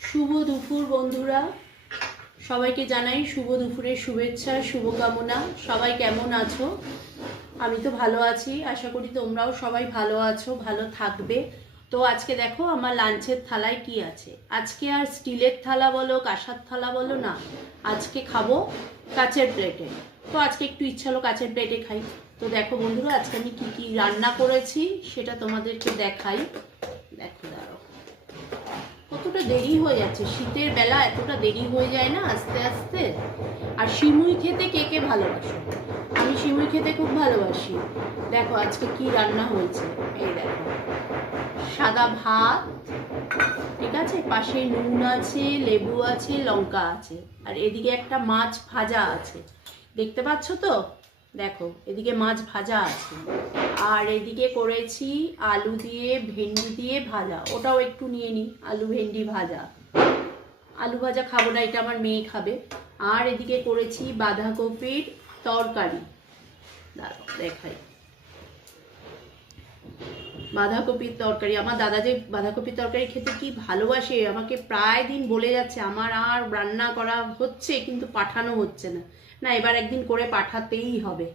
শুভ দুপুর বন্ধুরা, সবাইকে জানাই শুভ দুপুরের শুভেচ্ছা, শুভকামনা। সবাই কেমন আছো? আমি তো ভালো আছি, আশা করি তোমরাও সবাই ভালো আছো, ভালো থাকবে। তো আজকে দেখো আমার লাঞ্চের থালায় কি আছে। আজকে আর স্টিলের থালা বলো, কাঁসার থালা বলো না, আজকে খাবো কাচের প্লেটে। তো আজকে একটু ইচ্ছা হলো কাচের প্লেটে খাই। তো দেখো বন্ধুরা, আজকে আমি কি কি রান্না করেছি সেটা তোমাদেরকে দেখাই। দেখো দাঁড়াও, কতটা দেরি হয়ে যাচ্ছে, শীতের বেলা এতটা দেরি হয়ে যায় না আস্তে আস্তে। আর সিমুই খেতে কে কে ভালোবাসো? আমি সিমুই খেতে খুব ভালোবাসি। দেখো আজকে কি রান্না হয়েছে, এই দেখো সাদা ভাত, ঠিক আছে, পাশে নুন আছে, লেবু আছে, লঙ্কা আছে, আর এদিকে একটা মাছ ভাজা আছে, দেখতে পাচ্ছ তো? দেখো এদিকে মাছ ভাজা আছে, আর এদিকে করেছি আলু দিয়ে ভেন্ডি দিয়ে ভাজা, ওটাও একটু নিয়ে নিই। আলু ভেন্ডি ভাজা, আলু ভাজা খাবো না, এটা আমার মেয়ে খাবে। আর এদিকে করেছি বাঁধাকপির তরকারি, দাঁড়াও দেখাই। বাঁধাকপির তরকারি, আমার দাদা যে বাঁধাকপির তরকারি খেতে কি ভালোবাসে, আমাকে প্রায় দিন বলে যাচ্ছে আমার আর রান্না করা হচ্ছে কিন্তু পাঠানো হচ্ছে না। না, এবার একদিন করে পাঠাতেই হবে।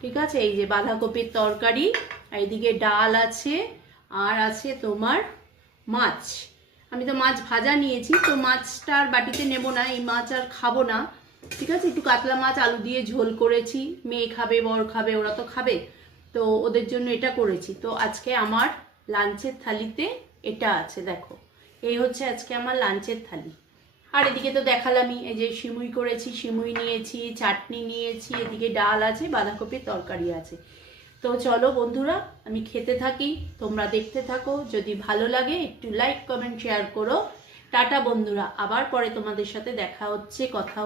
ঠিক আছে, এই যে বাঁধাকপির তরকারি, এইদিকে ডাল আছে, আর আছে তোমার মাছ। আমি তো মাছ ভাজা নিয়েছি, তো মাছটা আর বাটিতে নেব না, এই মাছ আর খাবো না। ঠিক আছে, একটু কাতলা মাছ আলু দিয়ে ঝোল করেছি, মেয়ে খাবে, বর খাবে, ওরা তো খাবে, তো ওদের জন্য এটা করেছি। তো আজকে আমার লাঞ্চের থালিতে এটা আছে, দেখো এই হচ্ছে আজকে আমার লাঞ্চের থালি। আর এদিকে তো দেখালামই, এই যে সিমুই করেছি, সিমুই নিয়েছি, চাটনি নিয়েছি, এদিকে ডাল আছে, বাঁধাকপির তরকারি আছে। তো চলো বন্ধুরা, আমি খেতে থাকি, তোমরা দেখতে থাকো। যদি ভালো লাগে একটু লাইক কমেন্ট শেয়ার করো। টাটা বন্ধুরা, আবার পরে তোমাদের সাথে দেখা হচ্ছে, কথা